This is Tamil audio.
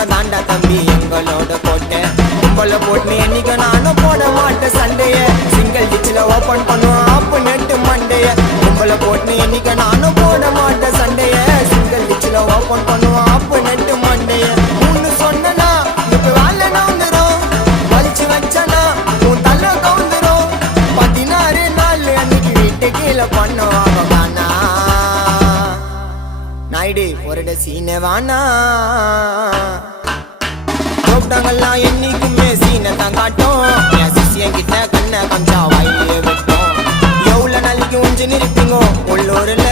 முறை தாண்டா தம்பி எங்களோட போட்டேன். உங்களை போட்டு என்னைக்கு நானும் போட மாட்டேன் சண்டைய. சிங்கிள் டிச்சில் ஓப்பன் பண்ணுவோம் ஆப்பு நெட்டு மண்டைய. உங்களை போட்டு என்னைக்கு நானும் போட மாட்டேன் சண்டைய. சிங்கிள் டிச்சில் ஓப்பன் பண்ணுவோம் ஆப்பு நெட்டு மண்டைய. மூணு சொன்னா இப்ப வேலை நவுந்துரும். வலிச்சு வச்சனா உன் தலை கவுந்துரும். 16 நாள் அன்னைக்கு வீட்டு கீழே பண்ணுவாங்க காணா. நாயுடு ஒரு சீனை வானா கூப்பிட்டாங்கல்லாம் என்னைக்குமே சீனை தான் காட்டும். என் சிசியன் கிட்ட கண்ணை கொஞ்சம் வாயிலே விட்டோம். எவ்வளவு நாளைக்கு உஞ்சு நிற்பீங்க உள்ளூர்ல.